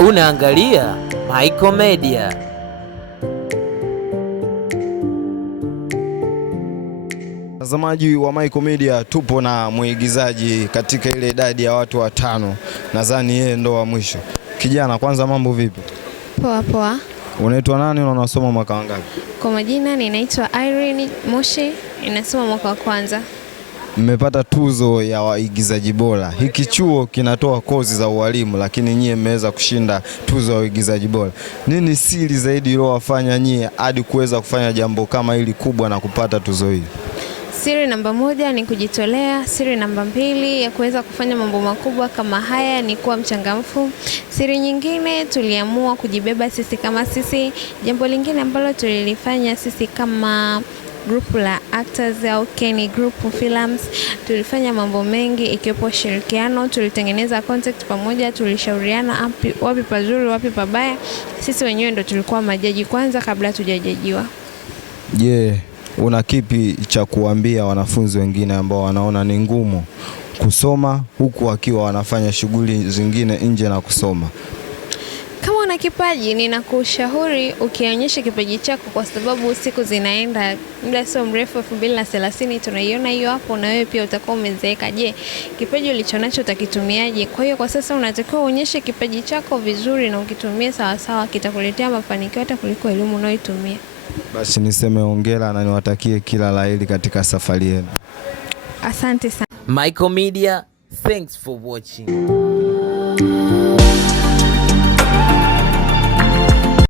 Unaangalia Michael Media. Watazamaji wa Michael Media, tupo na mwigizaji katika ile idadi ya watu watano. Nadhani yeye ndo wa mwisho. Kijana, kwanza mambo vipi? Poa poa. Unaitwa nani na unasoma mwaka wangapi? Kwa majina ninaitwa Irene Moshi, ninasoma mwaka wa kwanza. Mmepata tuzo ya waigizaji bora. Hiki chuo kinatoa kozi za ualimu, lakini nyie mmeweza kushinda tuzo ya waigizaji bora. Nini siri zaidi iliyowafanya nyie hadi kuweza kufanya jambo kama hili kubwa na kupata tuzo hili? Siri namba 1 ni kujitolea. Siri namba 2 ya kuweza kufanya mambo makubwa kama haya ni kuwa mchangamfu. Siri nyingine, tuliamua kujibeba sisi kama sisi. Jambo lingine ambalo tulilifanya sisi kama group la actors au Kenny Group Films, tulifanya mambo mengi ikiwepo shirikiano, tulitengeneza contact pamoja, tulishauriana wapi pazuri wapi pabaya. Sisi wenyewe ndo tulikuwa majaji kwanza kabla tujajajiwa. Una kipi cha kuambia wanafunzi wengine ambao wanaona ni ngumu kusoma huku wakiwa wanafanya shughuli zingine nje na kusoma? Kama una kipaji, ninakushauri ukionyesha kipaji chako, kwa sababu siku zinaenda, muda sio mrefu 2030 tunaiona hiyo hapo, na wewe pia utakuwa umezeeka. Je, kipaji ulichonacho utakitumiaje? Kwa hiyo kwa sasa unatakiwa uonyeshe kipaji chako vizuri na ukitumie sawa sawa, kitakuletea mafanikio hata kuliko elimu unayoitumia. Basi niseme hongera na niwatakie kila laheri katika safari yenu. Asante sana. Michael Media, thanks for watching.